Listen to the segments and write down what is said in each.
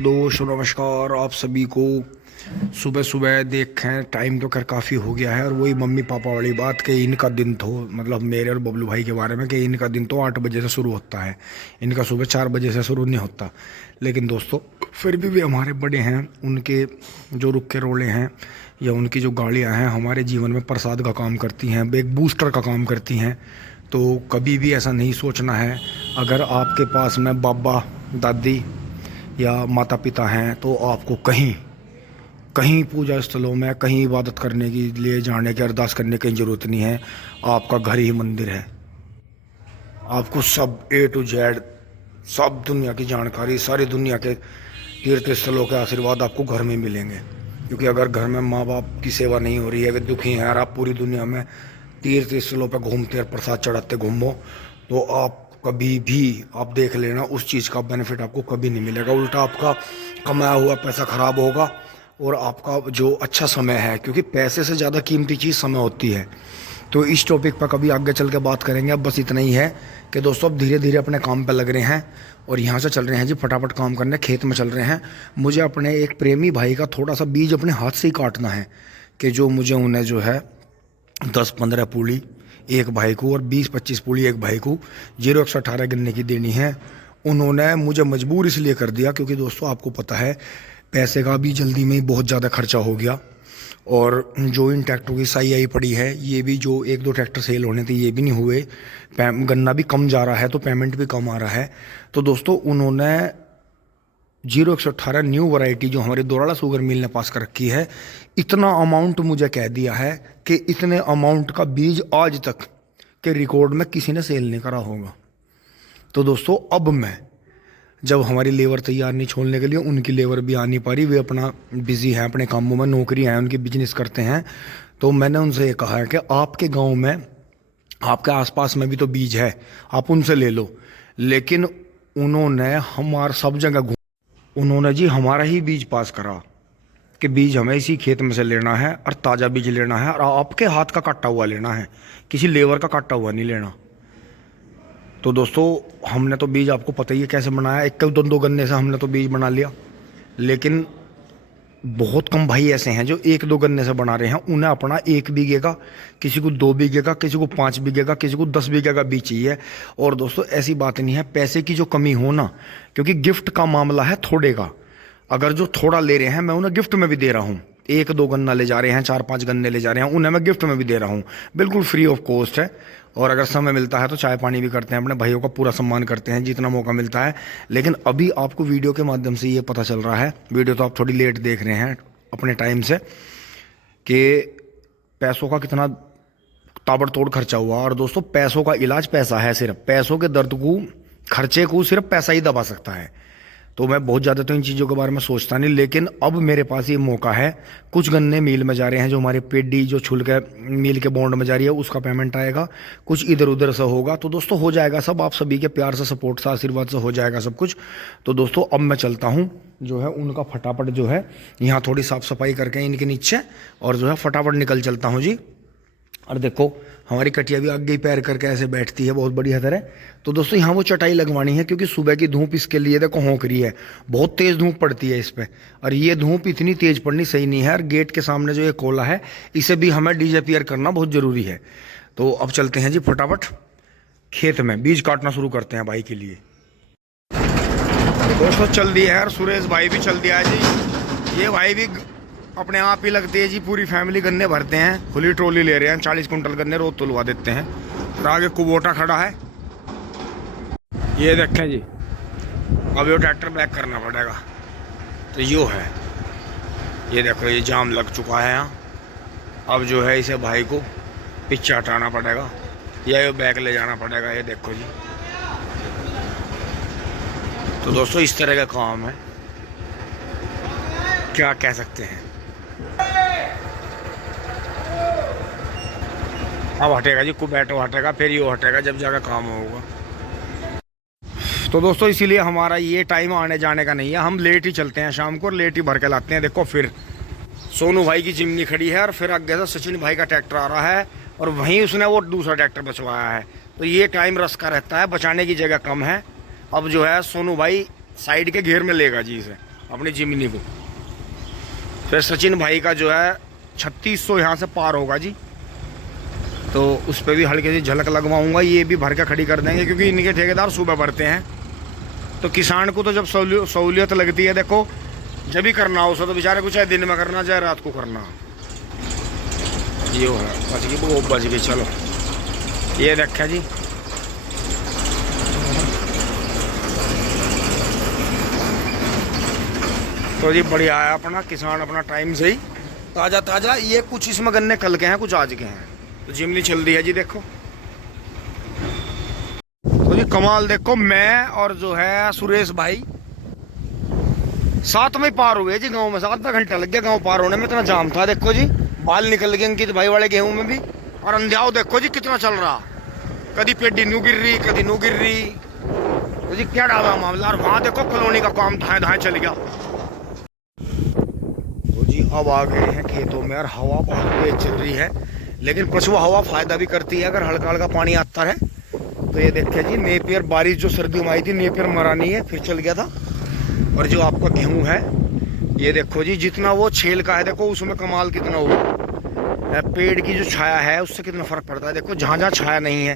दोस्तों नमस्कार आप सभी को। सुबह सुबह देखें टाइम तो खैर काफ़ी हो गया है और वही मम्मी पापा वाली बात कि इनका दिन तो मतलब मेरे और बबलू भाई के बारे में कि इनका दिन तो 8 बजे से शुरू होता है, इनका सुबह 4 बजे से शुरू नहीं होता। लेकिन दोस्तों फिर भी वे हमारे बड़े हैं, उनके जो रुख के रोले हैं या उनकी जो गाड़ियाँ हैं हमारे जीवन में प्रसाद का काम करती हैं, एक बूस्टर का काम करती हैं। तो कभी भी ऐसा नहीं सोचना है, अगर आपके पास में बाबा दादी या माता पिता हैं तो आपको कहीं कहीं पूजा स्थलों में कहीं इबादत करने के लिए जाने की अरदास करने की ज़रूरत नहीं है। आपका घर ही मंदिर है। आपको सब A to Z सब दुनिया की जानकारी, सारी दुनिया के तीर्थ स्थलों के आशीर्वाद आपको घर में मिलेंगे। क्योंकि अगर घर में माँ बाप की सेवा नहीं हो रही है, वे दुखी हैं और आप पूरी दुनिया में तीर्थ स्थलों पर घूमते और प्रसाद चढ़ाते घूमो तो आप कभी भी आप देख लेना उस चीज़ का बेनिफिट आपको कभी नहीं मिलेगा। उल्टा आपका कमाया हुआ पैसा खराब होगा और आपका जो अच्छा समय है, क्योंकि पैसे से ज़्यादा कीमती चीज़ समय होती है। तो इस टॉपिक पर कभी आगे चल के बात करेंगे। अब बस इतना ही है कि दोस्तों अब धीरे धीरे अपने काम पर लग रहे हैं और यहाँ से चल रहे हैं जी फटाफट काम करने, खेत में चल रहे हैं। मुझे अपने एक प्रेमी भाई का थोड़ा सा बीज अपने हाथ से ही काटना है कि जो मुझे उन्हें जो है 10-15 पूली एक भाई को और 20-25 पूली एक भाई को 0-118 गन्ने की देनी है। उन्होंने मुझे मजबूर इसलिए कर दिया क्योंकि दोस्तों आपको पता है पैसे का भी जल्दी में ही बहुत ज़्यादा खर्चा हो गया और जो इन ट्रैक्टरों की सही आई पड़ी है, ये भी जो 1-2 ट्रैक्टर सेल होने थे ये भी नहीं हुए, गन्ना भी कम जा रहा है तो पेमेंट भी कम आ रहा है। तो दोस्तों उन्होंने 0-118 न्यू वैरायटी जो हमारे दोराला शुगर मिल ने पास कर रखी है, इतना अमाउंट मुझे कह दिया है कि इतने अमाउंट का बीज आज तक के रिकॉर्ड में किसी ने सेल नहीं करा होगा। तो दोस्तों अब मैं जब हमारी लेबर तैयार नहीं छोड़ने के लिए, उनकी लेबर भी आ नहीं पा रही, वे अपना बिजी हैं अपने कामों में, नौकरी हैं उनकी, बिजनेस करते हैं। तो मैंने उनसे ये कहा है कि आपके गाँव में आपके आसपास में भी तो बीज है, आप उनसे ले लो। लेकिन उन्होंने हमारा सब जगह उन्होंने जी हमारा ही बीज पास करा कि बीज हमें इसी खेत में से लेना है और ताज़ा बीज लेना है और आपके हाथ का काटा हुआ लेना है, किसी लेबर का काटा हुआ नहीं लेना। तो दोस्तों हमने तो बीज आपको पता ही है कैसे बनाया, 1-2 गन्ने से हमने तो बीज बना लिया। लेकिन बहुत कम भाई ऐसे हैं जो 1-2 गन्ने से बना रहे हैं। उन्हें अपना 1 बीघे का, किसी को 2 बीघे का, किसी को 5 बीघे का, किसी को 10 बीघे का बीज चाहिए। और दोस्तों ऐसी बात नहीं है पैसे की जो कमी हो ना, क्योंकि गिफ्ट का मामला है थोड़े का। अगर जो थोड़ा ले रहे हैं मैं उन्हें गिफ्ट में भी दे रहा हूँ, 1-2 गन्ना ले जा रहे हैं, 4-5 गन्ने ले जा रहे हैं, उन्हें मैं गिफ्ट में भी दे रहा हूँ, बिल्कुल फ्री ऑफ कॉस्ट है। और अगर समय मिलता है तो चाय पानी भी करते हैं, अपने भाइयों का पूरा सम्मान करते हैं जितना मौका मिलता है। लेकिन अभी आपको वीडियो के माध्यम से ये पता चल रहा है, वीडियो तो आप थोड़ी लेट देख रहे हैं अपने टाइम से, कि पैसों का कितना ताबड़तोड़ खर्चा हुआ। और दोस्तों पैसों का इलाज पैसा है, सिर्फ पैसों के दर्द को, खर्चे को सिर्फ पैसा ही दबा सकता है। तो मैं बहुत ज़्यादा तो इन चीज़ों के बारे में सोचता नहीं, लेकिन अब मेरे पास ये मौका है। कुछ गन्ने मील में जा रहे हैं, जो हमारी पेडी जो छुल के मील के बॉन्ड में जा रही है उसका पेमेंट आएगा, कुछ इधर उधर से होगा। तो दोस्तों हो जाएगा सब, आप सभी के प्यार से, सपोर्ट से, आशीर्वाद से हो जाएगा सब कुछ। तो दोस्तों अब मैं चलता हूँ जो है उनका फटाफट जो है यहाँ थोड़ी साफ़ सफाई करके इनके नीचे, और जो है फटाफट निकल चलता हूँ जी। और देखो हमारी कटिया भी आगे ही पैर करके ऐसे बैठती है बहुत बढ़िया तरह। तो दोस्तों यहाँ वो चटाई लगवानी है क्योंकि सुबह की धूप इसके लिए देखो होंक रही है, बहुत तेज़ धूप पड़ती है इस पर। और ये धूप इतनी तेज़ पड़नी सही नहीं है। और गेट के सामने जो ये कोला है इसे भी हमें डिसअपीयर करना बहुत ज़रूरी है। तो अब चलते हैं जी फटाफट खेत में, बीज काटना शुरू करते हैं भाई के लिए। दोस्तों चल दिया है और सुरेश भाई भी चल दिया है जी। ये भाई भी अपने आप ही लगते हैं जी, पूरी फैमिली गन्ने भरते हैं, खुली ट्रॉली ले रहे हैं, 40 कुंटल गन्ने रोज तुलवा देते हैं। और आगे कुबोटा खड़ा है, ये देखें जी। अब ये ट्रैक्टर बैक करना पड़ेगा, तो यो है, ये देखो ये जाम लग चुका है यहाँ। अब जो है इसे भाई को पीछे हटाना पड़ेगा या ये बैक ले जाना पड़ेगा, ये देखो जी। तो दोस्तों इस तरह का काम है, क्या कह सकते हैं। अब हटेगा जी, कुबैटो हटेगा, फिर ये हटेगा जब जाकर काम होगा। तो दोस्तों इसीलिए हमारा ये टाइम आने जाने का नहीं है, हम लेट ही चलते हैं शाम को और लेट ही भर के लाते हैं। देखो फिर सोनू भाई की चिमनी खड़ी है और फिर आगे से सचिन भाई का ट्रैक्टर आ रहा है और वहीं उसने वो दूसरा ट्रैक्टर बचवाया है। तो ये टाइम रस का रहता है, बचाने की जगह कम है। अब जो है सोनू भाई साइड के घेर में लेगा जी इसे, अपनी जिमनी को। फिर सचिन भाई का जो है 3600 यहाँ से पार होगा जी, तो उस पर भी हल्के सी झलक लगवाऊंगा। ये भी भर के खड़ी कर देंगे क्योंकि इनके ठेकेदार सुबह भरते हैं। तो किसान को तो जब सहूलियत लगती है, देखो जब भी करना हो उसे, तो बेचारे को चाहे दिन में करना चाहे रात को करना। ये हो है बच गई, वो बच गई। चलो ये देखा जी, तो जी बढ़िया है अपना किसान अपना टाइम से ही ताज़ा ताज़ा। ये कुछ इसमें गन्ने कल के हैं, कुछ आज के हैं। तो जिमनी चल दी है जी, देखो तो जी कमाल। देखो मैं और जो है सुरेश भाई साथ में पार हुए जी गांव में। 7 घंटा लग गया गांव पार होने में, इतना जाम था। देखो जी बाल निकल गए अंकित भाई वाले गेहूं में भी। और अंध्याओ देखो जी कितना चल रहा, कभी पेडी नू गिर रही, कभी नू गिर रही। तो जी क्या डाला मामला। और वहां देखो कॉलोनी का काम धाए धाए चल गया। तो जी अब आ गए हैं खेतों में और हवा बहुत तेज चल रही है, लेकिन पछुआ हवा फायदा भी करती है अगर हल्का हल्का पानी आता है। तो ये देखिए जी नेपियर बारिश जो सर्दी में आई थी, नेपियर मरा नहीं है, फिर चल गया था। और जो आपका गेहूं है ये देखो जी, जितना वो छेल का है देखो उसमें कमाल कितना हुआ। पेड़ की जो छाया है उससे कितना फर्क पड़ता है। देखो जहाँ जहाँ छाया नहीं है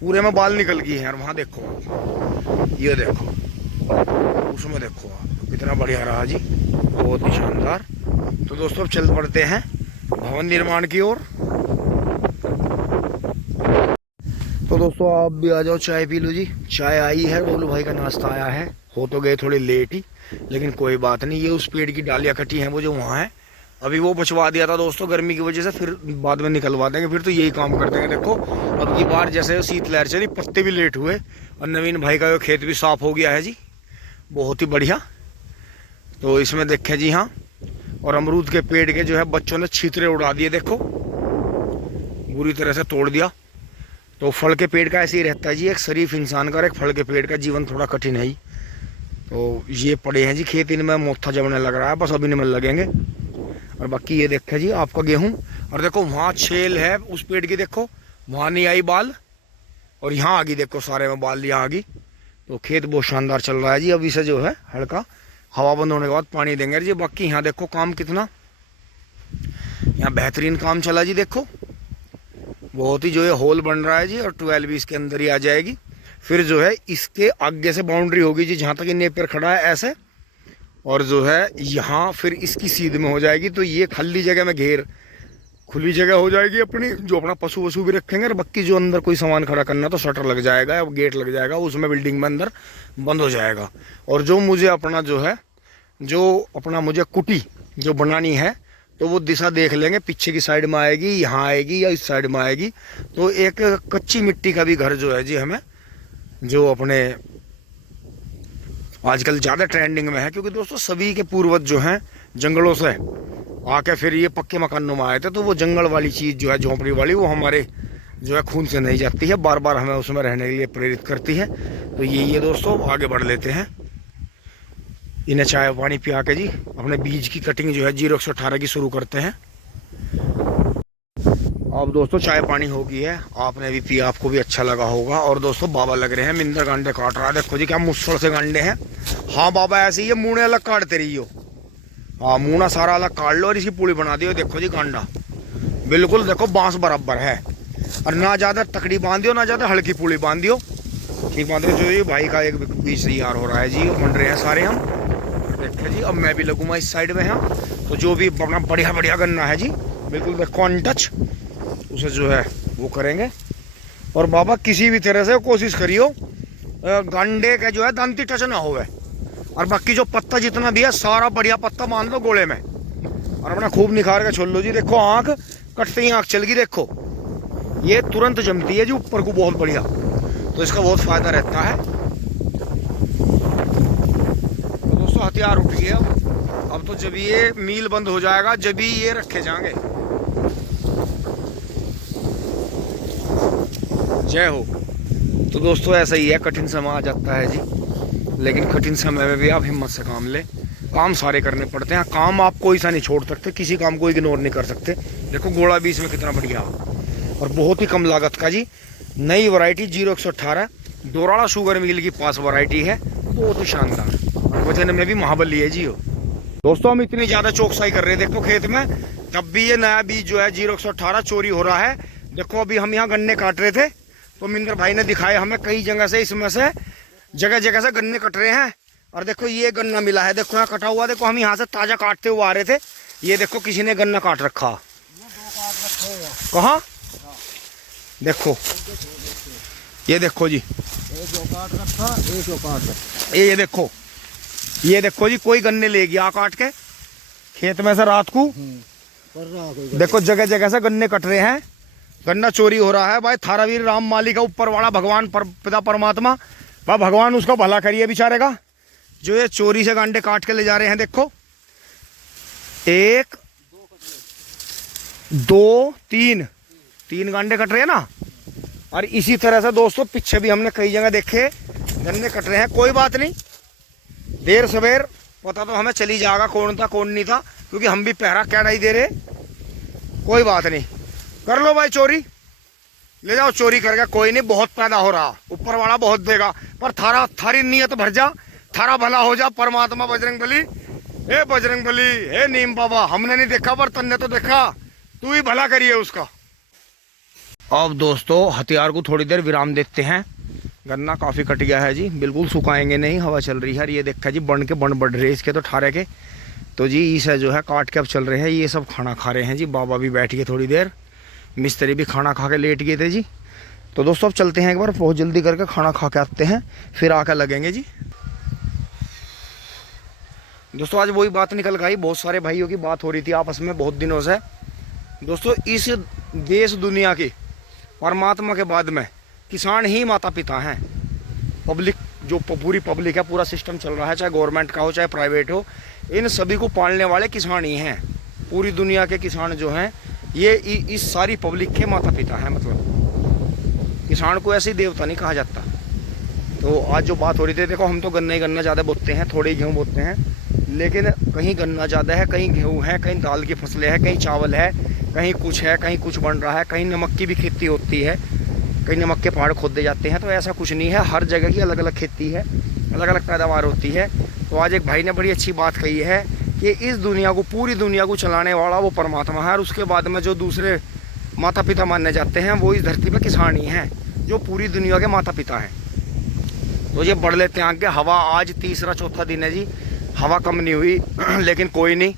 पूरे में बाल निकल गई है। और वहाँ देखो, ये देखो उसमें देखो आप कितना बढ़िया रहा जी, बहुत ही शानदार। तो दोस्तों अब चल पड़ते हैं भवन निर्माण की ओर। तो दोस्तों आप भी आ जाओ, चाय पी लो जी। चाय आई है, बोलू भाई का नाश्ता आया है। हो तो गए थोड़े लेट ही, लेकिन कोई बात नहीं। ये उस पेड़ की डालियां कटी हैं वो जो वहाँ है, अभी वो बचवा दिया था दोस्तों गर्मी की वजह से, फिर बाद में निकलवा देंगे। फिर तो यही काम कर देंगे। देखो अब की बार जैसे शीतलहर चली, पत्ते भी लेट हुए और नवीन भाई का खेत भी साफ हो गया है जी, बहुत ही बढ़िया। तो इसमें देखें जी हाँ, और अमरूद के पेड़ के जो है बच्चों ने छीतरे उड़ा दिए, देखो बुरी तरह से तोड़ दिया। तो फल के पेड़ का ऐसे ही रहता है जी, एक शरीफ इंसान का और एक फल के पेड़ का जीवन थोड़ा कठिन है ही। तो ये पड़े हैं जी खेत, इनमें मोथा जमने लग रहा है, बस अभी इनमें लगेंगे। और बाकी ये देखें जी आपका गेहूं। और देखो वहाँ छेल है उस पेड़ की, देखो वहाँ नहीं आई बाल, और यहाँ आ गई देखो सारे में बाल यहाँ आ गई। तो खेत बहुत शानदार चल रहा है जी। अब इसे जो है हल्का हवा बंद होने के बाद पानी देंगे जी। बाकी यहाँ देखो काम कितना यहाँ बेहतरीन काम चला जी। देखो बहुत ही जो है होल बन रहा है जी, और 12 भी इसके अंदर ही आ जाएगी। फिर जो है इसके आगे से बाउंड्री होगी जी, जहाँ तक ये नेपियर खड़ा है ऐसे, और जो है यहाँ फिर इसकी सीध में हो जाएगी। तो ये खाली जगह में घेर खुली जगह हो जाएगी अपनी, जो अपना पशु वशु भी रखेंगे। और बाकी जो अंदर कोई सामान खड़ा करना तो शटर लग जाएगा, गेट लग जाएगा, उसमें बिल्डिंग में अंदर बंद हो जाएगा। और जो मुझे अपना जो है मुझे कुटी जो बनानी है, तो वो दिशा देख लेंगे, पीछे की साइड में आएगी, यहाँ आएगी या इस साइड में आएगी। तो एक कच्ची मिट्टी का भी घर जो है जी हमें, जो अपने आजकल ज़्यादा ट्रेंडिंग में है, क्योंकि दोस्तों सभी के पूर्वज जो हैं जंगलों से आके फिर ये पक्के मकानों में आए थे। तो वो जंगल वाली चीज़ जो है झोंपड़ी वाली, वो हमारे जो है खून से नहीं जाती है, बार बार हमें उसमें रहने के लिए प्रेरित करती है। तो ये दोस्तों आगे बढ़ लेते हैं, इन्हें चाय पानी पिया के जी अपने बीज की कटिंग जो है 0118 की शुरू करते हैं। अब दोस्तों चाय पानी हो गई है, आपने भी पिया, आपको भी अच्छा लगा होगा। और दोस्तों बाबा लग रहे हैं, मिंदर गांडे काट रहा है। देखो जी क्या मुश्किल से गांडे हैं। हाँ बाबा ऐसे ही है, मूने अलग काटते रही हो। हाँ मूना सारा अलग काट लो और इसकी पूड़ी बना दियो। देखो जी गांडा बिल्कुल देखो बांस बराबर है, और ना ज़्यादा तकड़ी बांधियो ना ज़्यादा हल्की पूड़ी बांधियो, ठीक बांधियो। जो ये भाई का एक बीज तैयार हो रहा है जी, बन रहे हैं सारे हम। देखिए जी अब मैं भी लगूंगा इस साइड में। हाँ तो जो भी अपना बढ़िया बढ़िया गन्ना है जी, बिल्कुल देखो अनटच, उसे जो है वो करेंगे। और बाबा किसी भी तरह से कोशिश करियो गंडे का जो है दांती टच ना होवे। और बाकी जो पत्ता जितना भी है सारा बढ़िया पत्ता बांध लो गोले में, और अपना खूब निखार के छोड़ लो जी। देखो आँख कटते ही आँख चल गई, देखो ये तुरंत जमती है जी ऊपर को, बहुत बढ़िया। तो इसका बहुत फायदा रहता है। तो दोस्तों हथियार उठ गया अब तो जब ये मील बंद हो जाएगा जब भी ये रखे जाएंगे। जय हो। तो दोस्तों ऐसा ही है, कठिन समय आ जाता है जी, लेकिन कठिन समय में भी आप हिम्मत से काम लें। काम सारे करने पड़ते हैं, काम आप कोई सा नहीं छोड़ सकते, किसी काम को इग्नोर नहीं कर सकते। देखो गोला भी इसमें कितना बढ़िया और बहुत ही कम लागत का जी, नई वैरायटी 0118 दोराड़ा शुगर मिल की पास वैरायटी है, बहुत ही शानदार। और वजन में भी महाबली है जी हो। दोस्तों हम इतनी ज्यादा चौकसाई कर रहे हैं, देखो खेत में जब भी ये नया बीज जो है 0118 चोरी हो रहा है। देखो अभी हम यहाँ गन्ने काट रहे थे तो मिंदर भाई ने दिखाया हमें कई जगह से, इसमें से जगह जगह से गन्ने कट रहे हैं। और देखो ये गन्ना मिला है, देखो यहाँ कटा हुआ, देखो हम यहाँ से ताजा काटते हुए आ रहे थे, ये देखो किसी ने गन्ना काट रखा। कहाँ? देखो ये देखो जी, ये देखो जी, कोई गन्ने ले गया काट के खेत में से रात को। देखो जगह जगह से गन्ने कट रहे हैं, गन्ना चोरी हो रहा है। भाई थारावीर राम माली का ऊपर वाला भगवान पिता परमात्मा, भाई भगवान उसका भला करिए बेचारे का, जो ये चोरी से गांडे काट के ले जा रहे हैं। देखो 1 2 3 गांडे कट रहे हैं ना। और इसी तरह से दोस्तों पीछे भी हमने कई जगह देखे गन्ने कट रहे हैं। कोई बात नहीं, देर सवेर पता तो हमें चली जाएगा कौन था कौन नहीं था, क्योंकि हम भी पहरा क्या नहीं दे रहे। कोई बात नहीं, कर लो भाई चोरी, ले जाओ चोरी करके, कोई नहीं, बहुत पैदा हो रहा, ऊपर वाला बहुत देगा। पर थारी नीयत भर जा, थारा भला हो जा। परमात्मा बजरंग बली, हे बजरंग बली, हे नीम बाबा, हमने नहीं देखा पर तन्ने तो देखा, तू ही भला करिए उसका। अब दोस्तों हथियार को थोड़ी देर विराम देते हैं। गन्ना काफ़ी कट गया है जी, बिल्कुल सुखाएंगे नहीं, हवा चल रही है। ये देखा जी बन के बन बढ़ रहे इसके तो ठारे के, तो जी इसे जो है काट के अब चल रहे हैं। ये सब खाना खा रहे हैं जी, बाबा भी बैठ गए थोड़ी देर, मिस्त्री भी खाना खा के लेट गए थे जी। तो दोस्तों अब चलते हैं, एक बार बहुत जल्दी करके खाना खा के आते हैं, फिर आकर लगेंगे जी। दोस्तों आज वही बात निकल गई, बहुत सारे भाइयों की बात हो रही थी आपस में बहुत दिनों से। दोस्तों इस देश दुनिया की परमात्मा के बाद में किसान ही माता पिता हैं। पब्लिक जो पूरी पब्लिक है, पूरा सिस्टम चल रहा है, चाहे गवर्नमेंट का हो चाहे प्राइवेट हो, इन सभी को पालने वाले किसान ही हैं। पूरी दुनिया के किसान जो हैं ये इस सारी पब्लिक के माता पिता हैं। मतलब किसान को ऐसे ही देवता नहीं कहा जाता। तो आज जो बात हो रही थी, देखो हम तो गन्ना ही गन्ना ज़्यादा बोते हैं, थोड़े ही गेहूँ बोते हैं, लेकिन कहीं गन्ना ज़्यादा है, कहीं गेहूँ है, कहीं दाल की फसलें हैं, कहीं चावल है, कहीं कुछ है, कहीं कुछ बन रहा है, कहीं नमक की भी खेती होती है, कहीं नमक के पहाड़ खोदे जाते हैं। तो ऐसा कुछ नहीं है, हर जगह की अलग अलग खेती है, अलग अलग पैदावार होती है। तो आज एक भाई ने बड़ी अच्छी बात कही है कि इस दुनिया को, पूरी दुनिया को चलाने वाला वो परमात्मा है, और उसके बाद में जो दूसरे माता पिता माने जाते हैं वो इस धरती पर किसान ही हैं, जो पूरी दुनिया के माता पिता हैं। तो ये बढ़ लेते हैं आगे। हवा आज तीसरा चौथा दिन है जी, हवा कम नहीं हुई, लेकिन कोई नहीं,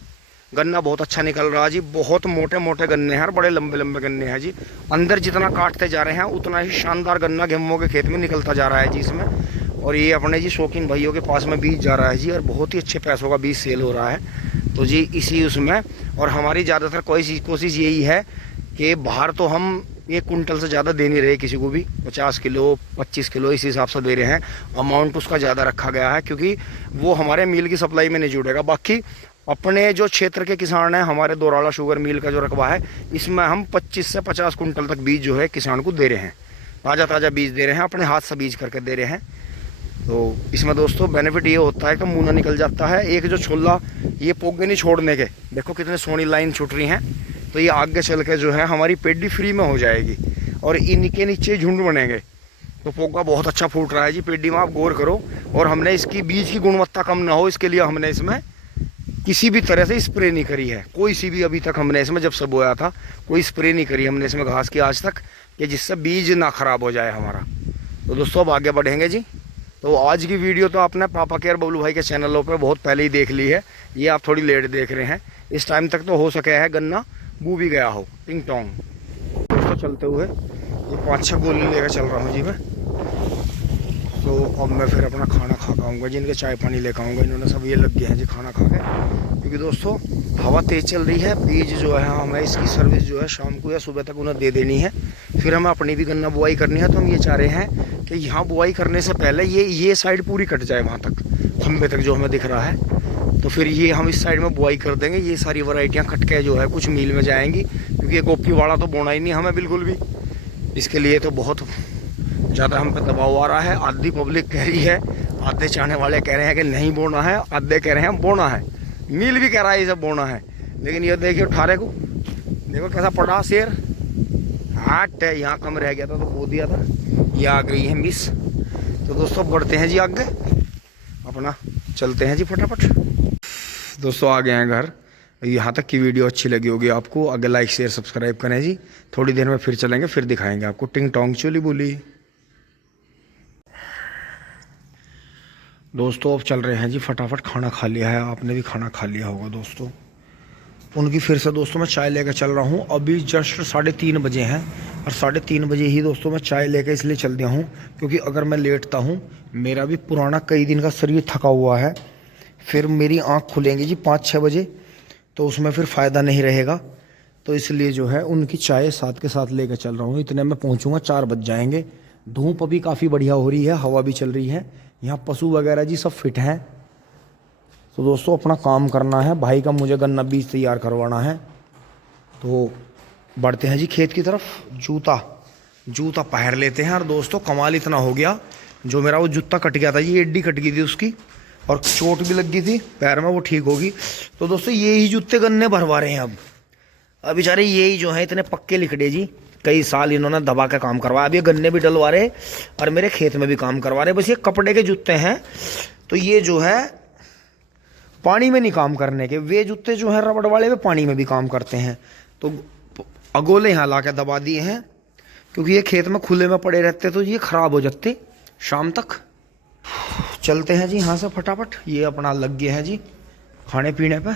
गन्ना बहुत अच्छा निकल रहा है जी। बहुत मोटे मोटे गन्ने हैं, बड़े लंबे लंबे गन्ने हैं जी। अंदर जितना काटते जा रहे हैं उतना ही शानदार गन्ना गेहूं के खेत में निकलता जा रहा है जी इसमें। और ये अपने जी शौकीन भाइयों के पास में बीज जा रहा है जी, और बहुत ही अच्छे पैसों का बीज सेल हो रहा है। तो जी इसी उसमें, और हमारी ज़्यादातर कोशिश यही है कि बाहर तो हम 1 कुंटल से ज़्यादा दे नहीं रहे किसी को भी, 50 किलो 25 किलो इस हिसाब से दे रहे हैं। अमाउंट उसका ज़्यादा रखा गया है क्योंकि वो हमारे मिल की सप्लाई में नहीं जुड़ेगा। बाकी अपने जो क्षेत्र के किसान हैं, हमारे दोराला शुगर मिल का जो रकबा है, इसमें हम 25 से 50 कुंटल तक बीज जो है किसान को दे रहे हैं, ताज़ा ताज़ा बीज दे रहे हैं, अपने हाथ से बीज करके दे रहे हैं। तो इसमें दोस्तों बेनिफिट ये होता है कि मुना निकल जाता है। एक जो छोला ये पोगे नहीं छोड़ने के, देखो कितने सोनी लाइन छूट रही हैं। तो ये आगे चल के जो है हमारी पेडी फ्री में हो जाएगी, और इनके नीचे झुंड बनेंगे। तो पोगा बहुत अच्छा फूट रहा है जी पेडी में, आप गौर करो। और हमने इसकी बीज की गुणवत्ता कम ना हो, इसके लिए हमने इसमें किसी भी तरह से स्प्रे नहीं करी है, कोई सी भी। अभी तक हमने इसमें जब से बोया था कोई स्प्रे नहीं करी हमने इसमें घास की आज तक, कि जिससे बीज ना खराब हो जाए हमारा। तो दोस्तों अब आगे बढ़ेंगे जी। तो आज की वीडियो तो आपने पापा केयर बबलू भाई के चैनलों पे बहुत पहले ही देख ली है, ये आप थोड़ी लेट देख रहे हैं। इस टाइम तक तो हो सके है गन्ना बू भी गया हो टिंग टोंग। दोस्तों चलते हुए ये 5-6 गोली लेकर चल रहा हूँ जी मैं। तो अब मैं फिर अपना खाना खा के आऊँगा जी, इनके चाय पानी लेकर आऊँगा। इन्होंने सब ये लग गए हैं जी खाना खा के, क्योंकि दोस्तों हवा तेज़ चल रही है। बीज जो है हमें इसकी सर्विस जो है शाम को या सुबह तक उन्हें दे देनी है, फिर हमें अपनी भी गन्ना बुआई करनी है। तो हम ये चाह रहे हैं कि यहाँ बुआई करने से पहले ये साइड पूरी कट जाए, वहाँ तक खंबे तक जो हमें दिख रहा है। तो फिर ये हम इस साइड में बुआई कर देंगे। ये सारी वैरायटियाँ कट के जो है कुछ मील में जाएंगी, क्योंकि ये गोपी वाला तो बोना ही नहीं हमें बिल्कुल भी। इसके लिए तो बहुत ज़्यादा हम पे दबाव आ रहा है। आधी पब्लिक कह रही है, आधे चाहने वाले कह रहे हैं कि नहीं बोना है, आधे कह रहे हैं बोना है, मिल भी कह रहा है ये सब बोना है। लेकिन ये देखिए ठारे को देखो कैसा पड़ा शेर, हाट है यहाँ कम रह गया था तो बो दिया था, ये आ गई है मिस। तो दोस्तों बढ़ते हैं जी आगे, अपना चलते हैं जी फटाफट। दोस्तों आ गए हैं घर। यहाँ तक की वीडियो अच्छी लगी होगी आपको, अगर लाइक शेयर सब्सक्राइब करें जी। थोड़ी देर में फिर चलेंगे, फिर दिखाएंगे आपको टिंग टोंग चोली बोली। दोस्तों अब चल रहे हैं जी, फटाफट खाना खा लिया है, आपने भी खाना खा लिया होगा दोस्तों। उनकी फिर से दोस्तों मैं चाय लेकर चल रहा हूँ। अभी जस्ट 3:30 बजे हैं और 3:30 बजे ही दोस्तों मैं चाय लेकर इसलिए चल दिया हूँ क्योंकि अगर मैं लेटता हूँ, मेरा भी पुराना कई दिन का शरीर थका हुआ है, फिर मेरी आँख खुलेंगी जी 5-6 बजे, तो उसमें फिर फ़ायदा नहीं रहेगा। तो इसलिए जो है उनकी चाय साथ के साथ लेकर चल रहा हूँ। इतने में पहुँचूँगा 4 बज जाएंगे। धूप अभी काफ़ी बढ़िया हो रही है, हवा भी चल रही है, यहाँ पशु वगैरह जी सब फिट हैं। तो दोस्तों अपना काम करना है, भाई का मुझे गन्ना बीज तैयार करवाना है। तो बढ़ते हैं जी खेत की तरफ। जूता पहन लेते हैं। और दोस्तों कमाल इतना हो गया, जो मेरा वो जूता कट गया था, ये एड्डी कट गई थी उसकी और चोट भी लग गई थी पैर में, वो ठीक होगी। तो दोस्तों ये ही जूते गन्ने भरवा रहे हैं अब बेचारे यही जो है इतने पक्के लिखड़े जी, कई साल इन्होंने दबा के काम करवाया। अब ये गन्ने भी डलवा रहे और मेरे खेत में भी काम करवा रहे। बस ये कपड़े के जूते हैं, तो ये जो है पानी में नहीं काम करने के। वे जूते जो हैं रबड़ वाले, वे पानी में भी काम करते हैं। तो अगोले यहाँ ला के दबा दिए हैं क्योंकि ये खेत में खुले में पड़े रहते तो ये ख़राब हो जाते शाम तक। चलते हैं जी यहाँ से फटाफट। ये अपना लग गया है जी खाने पीने पे।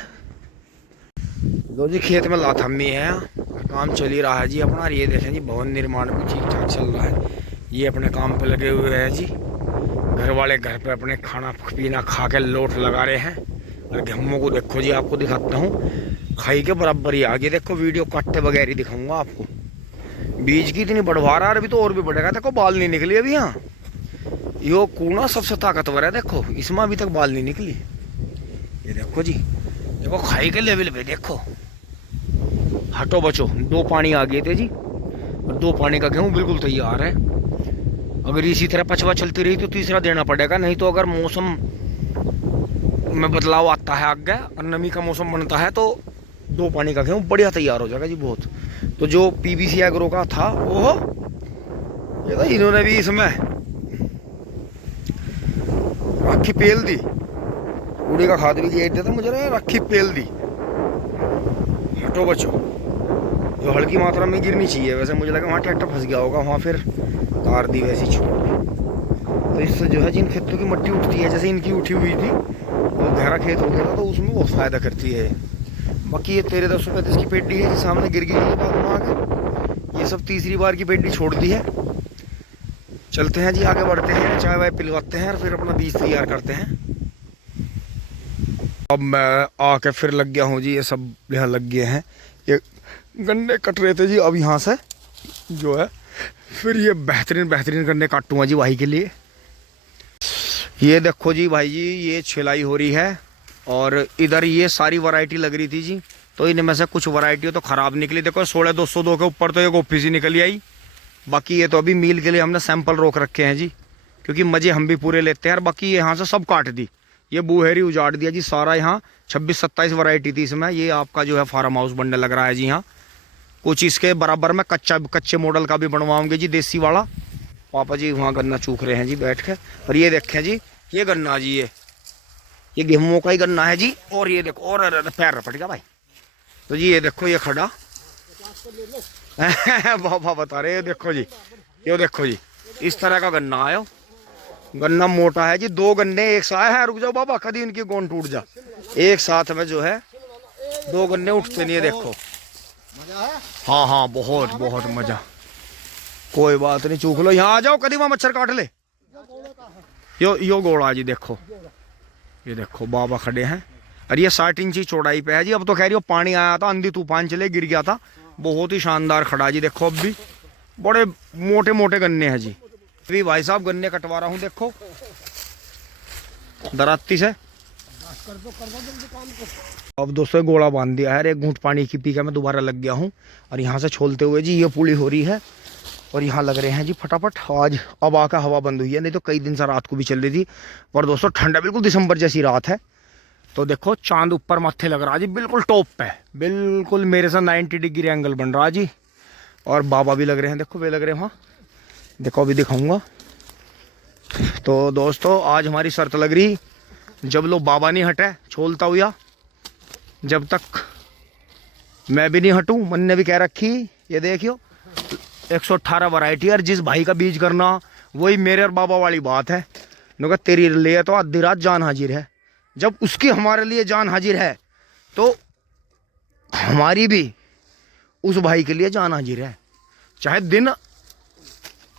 दो जी खेत में लाथम्मी है, काम चल ही रहा है जी अपना। ये देखें जी भवन निर्माण भी ठीक ठाक चल रहा है। ये अपने काम पे लगे हुए हैं जी। घर वाले घर पे अपने खाना पीना खा के लोट लगा रहे हैं। और गेहूँ को देखो जी, आपको दिखाता हूँ, खाई के बराबर ही आगे। देखो वीडियो काटते बगैर ही दिखाऊंगा आपको। बीज की इतनी बढ़वा रहा है, अभी तो और भी बढ़ेगा। देखो बाल नहीं निकली अभी। यहाँ यो कूना सबसे ताकतवर है, देखो इसमें अभी तक बाल नहीं निकली। ये देखो जी, देखो खाई के लेवल पे देखो। हटो बचो, 2 पानी आ गए थे जी और 2 पानी का गेहूँ बिल्कुल तैयार है। अगर इसी तरह पछवा चलती रही तो तीसरा देना पड़ेगा, नहीं तो अगर मौसम में बदलाव आता है आगे और नमी का मौसम बनता है तो 2 पानी का गेहूँ बढ़िया तैयार हो जाएगा जी बहुत। तो जो पीबीसी एग्रो का था वो ये तो इन्होंने भी इसमें राखी पेल दी, उड़ी का खाद भी दिया था मुझे, राखी पेल दी। हटो बचो, जो हल्की मात्रा में गिरनी चाहिए। वैसे मुझे लगा वहाँ ट्रैक्टर फंस गया होगा, वहाँ फिर तार दी वैसी छोड़ दी। तो इससे जो है जिन खेतों की मिट्टी उठती है, जैसे इनकी उठी हुई थी, वो गहरा खेत हो गया था, तो उसमें बहुत फ़ायदा करती है। बाकी ये 13-10 की पेड्डी है, सामने गिर गई है बाग। ये सब तीसरी बार की पेड्डी छोड़ दी है। चलते हैं जी आगे बढ़ते हैं, चाय वाय पिलवाते हैं और फिर अपना बीज तैयार करते हैं। अब मैं आके फिर लग गया हूँ जी, ये सब यहाँ लग गए हैं। ये गन्ने कट रहे थे जी, अब यहाँ से जो है फिर ये बेहतरीन गन्ने काटूंगा जी भाई के लिए। ये देखो जी भाई जी, ये छिलाई हो रही है और इधर ये सारी वैरायटी लग रही थी जी। तो इनमें से कुछ वैरायटी तो ख़राब निकली। देखो 16-202 के ऊपर तो एक ओपी सी निकली आई। बाकी ये तो अभी मील के लिए हमने सैंपल रोक रखे हैं जी, क्योंकि मज़े हम भी पूरे लेते हैं। और बाकी ये यहाँ से सब काट दी, ये बूहेरी उजाड़ दिया जी सारा। यहाँ 26-27 वैरायटी थी इसमें। ये आपका जो है फार्म हाउस बंडल लग रहा है जी। यहाँ कुछ इसके बराबर में कच्चे मॉडल का भी बनवाऊंगे जी, देसी वाला। पापा जी वहाँ गन्ना चूक रहे हैं जी बैठ के। और ये देखें जी, ये गन्ना जी, ये गेहूँ का ही गन्ना है जी। और ये देखो, और पैर रपट गया भाई। तो जी ये देखो, ये खड़ा बाबा बता रहे, ये देखो जी, ये देखो जी, इस तरह का गन्ना आयो। गन्ना मोटा है जी। 2 गन्ने एक साथ है, रुक जाओ बाबा, कभी इनकी गोंद टूट जा। एक साथ में जो है 2 गन्ने उठते नहीं है, देखो। हाँ बहुत मजा। कोई बात नहीं, चूक लो, यहाँ आ जाओ, कभी वहाँ मच्छर काट ले। यो गोड़ा जी, देखो ये देखो बाबा खड़े हैं। और ये 60 इंची चौड़ाई पे है जी। अब तो कह रही हो पानी आया था, आंधी तूफान चले, गिर गया था। बहुत ही शानदार खड़ा जी, देखो अब भी बड़े मोटे गन्ने हैं जी। अभी भाई साहब गन्ने कटवा रहा हूँ, देखो दराती से। अब दोस्तों गोला बांध दिया है, एक घूंट पानी की पी के मैं दोबारा लग गया हूँ। और यहाँ से छोलते हुए जी ये पूड़ी हो रही है और यहाँ लग रहे हैं जी फटाफट। आज अब आकर हवा बंद हुई है, नहीं तो कई दिन से रात को भी चल रही थी। और दोस्तों ठंडा, बिल्कुल दिसंबर जैसी रात है। तो देखो चांद ऊपर माथे लग रहा जी, बिल्कुल टॉप पे, बिल्कुल मेरे से 90 डिग्री एंगल बन रहा जी। और बाबा भी लग रहे हैं, देखो वे लग रहे हैं वहाँ, देखो अभी दिखाऊंगा। तो दोस्तों आज हमारी शर्त लग रही, जब लो बाबा नहीं हटे छोलता हुआ, जब तक मैं भी नहीं हटूं। मन ने भी कह रखी, ये देखियो 118 वैरायटी। और जिस भाई का बीज करना वही मेरे और बाबा वाली बात है। उन्होंने तेरी लिए तो आधी रात जान हाजिर है। जब उसकी हमारे लिए जान हाजिर है तो हमारी भी उस भाई के लिए जान हाजिर है। चाहे दिन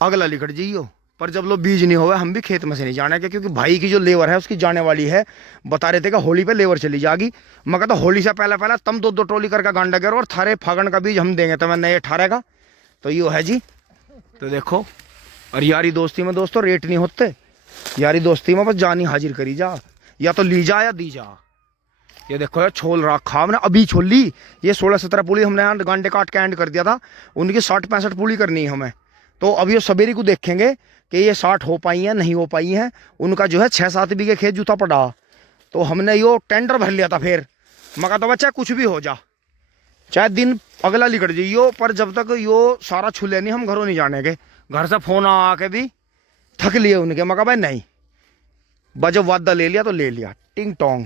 अगला लिखट जाइयो, पर जब लोग बीज नहीं होगा हम भी खेत में से नहीं जाने के, क्योंकि भाई की जो लेबर है उसकी जाने वाली है। बता रहे थे कि होली पे लेबर चली जाएगी। मैं कहता होली से पहले पहले तुम दो ट्रॉली करके गांडा करो और थारे फागण का बीज हम देंगे तुम्हें नए 18 का। तो ये है जी। तो देखो, और यारी दोस्ती में दोस्तों रेट नहीं होते। यारी दोस्ती में बस जान ही हाजिर करी जा, या तो ली जा या दी जा। ये देखो यार, छोल रखा हमने, अभी छोल ली। ये 16-17 पुली हमने यहाँ गांडे काट के एंड कर दिया था। उनकी 60-65 पुली करनी है हमें। तो अभी ये सवेरे को देखेंगे कि ये 60 हो पाई हैं नहीं हो पाई हैं। उनका जो है 6-7 बीघे खेत जूता पड़ा। तो हमने यो टेंडर भर लिया था। फिर मैं कहता बच्चा कुछ भी हो जा, चाहे दिन अगला लिकट जाइयो, पर जब तक यो सारा छूले नहीं हम घरों नहीं जाने के। घर से फोन आके भी थक लिए उनके। मैं कहा भाई नहीं, बस जब वादा ले लिया तो ले लिया, टिंग टोंग।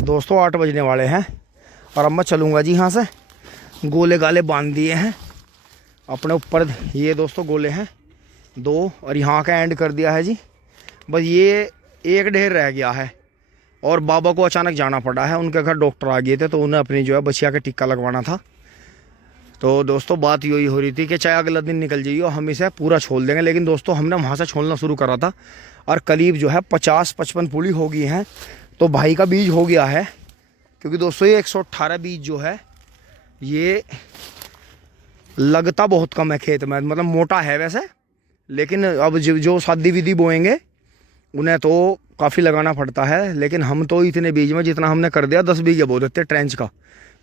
दोस्तों 8 बजने वाले हैं और अब मैं चलूँगा जी। यहाँ से गोले गाले बांध दिए हैं अपने ऊपर। ये दोस्तों गोले हैं 2 और यहाँ का एंड कर दिया है जी। बस ये एक ढेर रह गया है। और बाबा को अचानक जाना पड़ा है, उनके घर डॉक्टर आ गए थे तो उन्हें अपनी जो है बछिया का टिक्का लगवाना था। तो दोस्तों बात यही हो रही थी कि चाहे अगला दिन निकल जाइए हम इसे पूरा छोल देंगे। लेकिन दोस्तों हमने वहाँ से छोलना शुरू करा था और करीब जो है 50-55 पुली हो गई हैं। तो भाई का बीज हो गया है, क्योंकि दोस्तों ये 118 बीज जो है ये लगता बहुत कम है खेत में। मतलब मोटा है वैसे, लेकिन अब जो शादी विधि बोएंगे उन्हें तो काफ़ी लगाना पड़ता है। लेकिन हम तो इतने बीज में जितना हमने कर दिया 10 बीघे बो देते ट्रेंच का,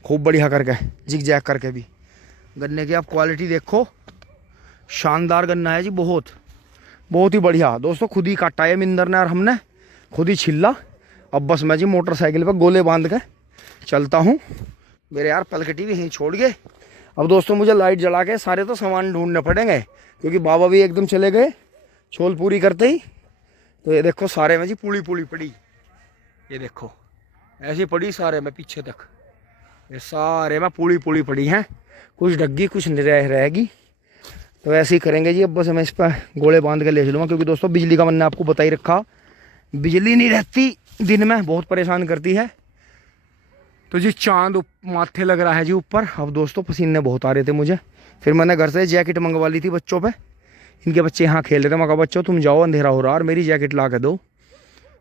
खूब बढ़िया करके जिग जैग करके भी। गन्ने की आप क्वालिटी देखो, शानदार गन्ना है जी, बहुत बहुत ही बढ़िया। दोस्तों खुद ही काटा है मिंदर ने और हमने खुद ही छिल्ला। अब बस मैं जी मोटरसाइकिल पर गोले बांध के चलता हूँ। मेरे यार पलकटी भी यहीं छोड़ गए। अब दोस्तों मुझे लाइट जला के सारे तो सामान ढूंढने पड़ेंगे, क्योंकि बाबा भी एकदम चले गए छोल पूरी करते ही। तो ये देखो सारे में जी पूड़ी पड़ी, ये देखो ऐसी पड़ी सारे में पीछे तक, ये सारे में पूड़ी पड़ी हैं। कुछ डग्गी कुछ रहेगी। तो ऐसे ही करेंगे जी। अब बस मैं इस पर गोले बांध के ले चलूँगा, क्योंकि दोस्तों बिजली का मैंने आपको बता ही रखा, बिजली नहीं रहती दिन में, बहुत परेशान करती है। तो जी चांद माथे लग रहा है जी ऊपर। अब दोस्तों पसीने बहुत आ रहे थे मुझे। फिर मैंने घर से जैकेट मंगवा ली थी बच्चों पे। इनके बच्चे यहाँ खेल रहे थे। मैं कहा बच्चों तुम जाओ, अंधेरा हो रहा और मेरी जैकेट ला के दो।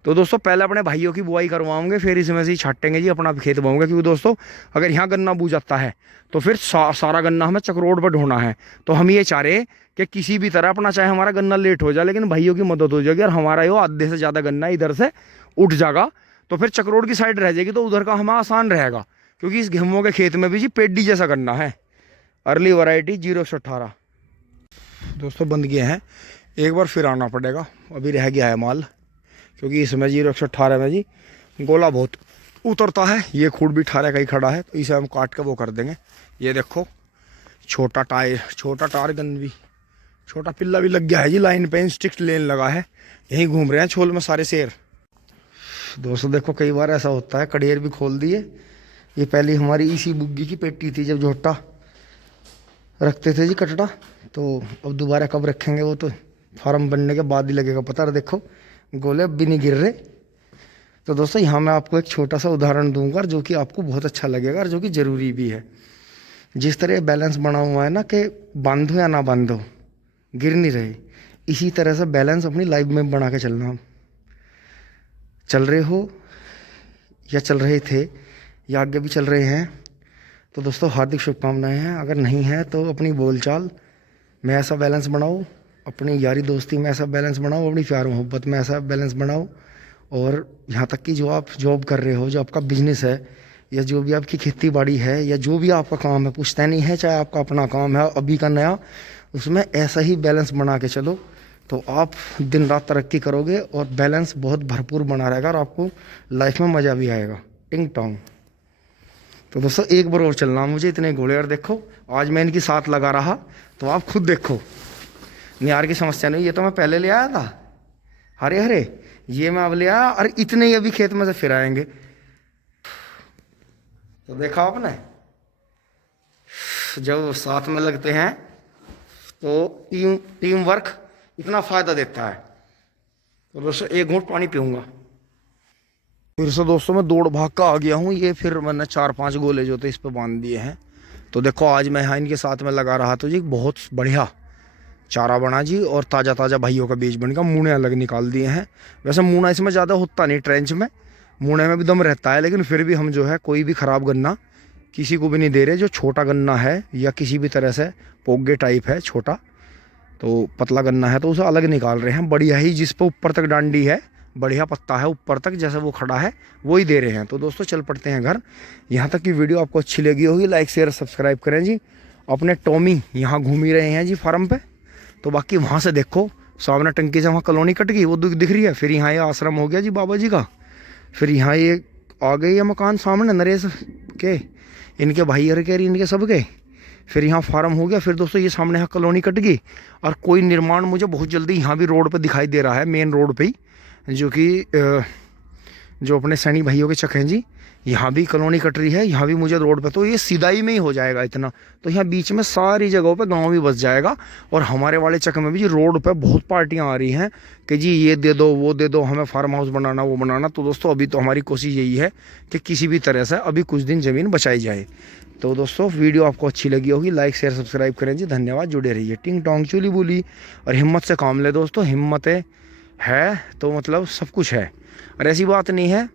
तो दोस्तों पहले अपने भाइयों की बुआई करवाऊंगे, फिर इसमें से ही छाटेंगे जी, अपना खेत बोऊंगा। क्योंकि दोस्तों अगर यहाँ गन्ना बू जाता है तो फिर सारा गन्ना हमें चक्रोड पर ढोना है। तो हम ये चाह रहे कि किसी भी तरह अपना, चाहे हमारा गन्ना लेट हो जाए लेकिन भाइयों की मदद हो जाएगी और हमारा ये आधे से ज़्यादा गन्ना इधर से उठ जाएगा। तो फिर चक्रोड की साइड रह जाएगी, तो उधर का हमें आसान रहेगा। क्योंकि इस गेहूं के खेत में भी जी पेडी जैसा गन्ना है, अर्ली वैरायटी 0-118। दोस्तों बंद गए हैं, एक बार फिर आना पड़ेगा, अभी रह गया है माल। क्योंकि इसमें 0-118 में जी गोला बहुत उतरता है। ये खूड़ भी 18 का ही खड़ा है, तो इसे हम काट के वो कर देंगे। ये देखो छोटा टायर गन भी, छोटा पिल्ला भी लग गया है जी लाइन पे। स्ट्रिक्ट लेन लगा है, यहीं घूम रहे हैं छोल में सारे शेर। दोस्तों देखो कई बार ऐसा होता है, कड़ेर भी खोल दिए। ये पहली हमारी इसी बुग्गी की पेटी थी, जब झोटा रखते थे जी कटड़ा। तो अब दोबारा कब रखेंगे वो तो फार्म बनने के बाद ही लगेगा पता। और देखो गोले अब भी नहीं गिर रहे। तो दोस्तों यहाँ मैं आपको एक छोटा सा उदाहरण दूंगा जो कि आपको बहुत अच्छा लगेगा और जो कि ज़रूरी भी है। जिस तरह बैलेंस बना हुआ है ना कि बंद हो या ना बंद हो, गिर नहीं रहे, इसी तरह से बैलेंस अपनी लाइफ में बना के चलना। चल रहे हो या चल रहे थे या आगे भी चल रहे हैं, तो दोस्तों हार्दिक शुभकामनाएं हैं। अगर नहीं है तो अपनी बोलचाल में ऐसा बैलेंस बनाओ, अपनी यारी दोस्ती में ऐसा बैलेंस बनाओ, अपनी प्यार मोहब्बत में ऐसा बैलेंस बनाओ। और यहाँ तक कि जो आप जॉब कर रहे हो, जो आपका बिजनेस है, या जो भी आपकी खेती बाड़ी है, या जो भी आपका काम है, पुश्तैनी है, चाहे आपका अपना काम है अभी का नया, उसमें ऐसा ही बैलेंस बना के चलो। तो आप दिन रात तरक्की करोगे और बैलेंस बहुत भरपूर बना रहेगा और आपको लाइफ में मज़ा भी आएगा। टिंग टोंग। तो दोस्तों एक बार और चलना मुझे, इतने घोड़े। और देखो आज मैं इनकी साथ लगा रहा तो आप खुद देखो, निहार की समस्या नहीं। ये तो मैं पहले ले आया था, हरे हरे ये मैं अब ले आया, और इतने ही अभी खेत में से फिर आएंगे। तो देखा आपने, जब साथ में लगते हैं तो टीम वर्क इतना फायदा देता है। तो दोस्तों एक घूंट पानी पीऊंगा। फिर से दोस्तों मैं दौड़ भाग का आ गया हूँ। ये फिर मैंने 4-5 गोले जो थे इस पे बांध दिए हैं। तो देखो आज मैं यहाँ इनके साथ में लगा रहा तो जी बहुत बढ़िया चारा बना जी, और ताज़ा ताज़ा भाइयों का बीज बन गया। मूने अलग निकाल दिए हैं। वैसे मूना इसमें ज़्यादा होता नहीं ट्रेंच में, मूने में भी दम रहता है, लेकिन फिर भी हम जो है कोई भी ख़राब गन्ना किसी को भी नहीं दे रहे। जो छोटा गन्ना है या किसी भी तरह से पोगे टाइप है छोटा, तो पतला गन्ना है तो उसे अलग निकाल रहे हैं। बढ़िया ही जिस पे ऊपर तक डांडी है, बढ़िया पत्ता है ऊपर तक, जैसा वो खड़ा है वही दे रहे हैं। तो दोस्तों चल पड़ते हैं घर। यहाँ तक की वीडियो आपको अच्छी लगी होगी, लाइक शेयर सब्सक्राइब करें जी। अपने टॉमी यहाँ घूम ही रहे हैं जी फार्म पे। तो बाकी वहाँ से देखो सामने टंकी से वहाँ कॉलोनी कट गई वो दिख रही है। फिर यहाँ ये आश्रम हो गया जी बाबा जी का। फिर यहाँ ये आ गई है मकान सामने नरेश के, इनके भाई हर के इनके सब के। फिर यहाँ फार्म हो गया। फिर दोस्तों ये सामने यहाँ कॉलोनी कट गई, और कोई निर्माण मुझे बहुत जल्दी यहाँ भी रोड पे दिखाई दे रहा है, मेन रोड पे ही, जो कि जो अपने सैनी भाइयों के चक हैं जी। यहाँ भी कॉलोनी कट रही है, यहाँ भी मुझे रोड पे, तो ये सीधाई में ही हो जाएगा इतना। तो यहाँ बीच में सारी जगहों पे गांव भी बस जाएगा। और हमारे वाले चक में भी जी रोड पे बहुत पार्टियाँ आ रही हैं कि जी ये दे दो वो दे दो, हमें फार्म हाउस बनाना वो बनाना। तो दोस्तों अभी तो हमारी कोशिश यही है कि किसी भी तरह से अभी कुछ दिन ज़मीन बचाई जाए। तो दोस्तों वीडियो आपको अच्छी लगी होगी, लाइक शेयर सब्सक्राइब करें जी। धन्यवाद, जुड़े रहिए। टिंग टोंग चुली बुली, और हिम्मत से काम ले दोस्तों। हिम्मत है तो मतलब सब कुछ है, और ऐसी बात नहीं है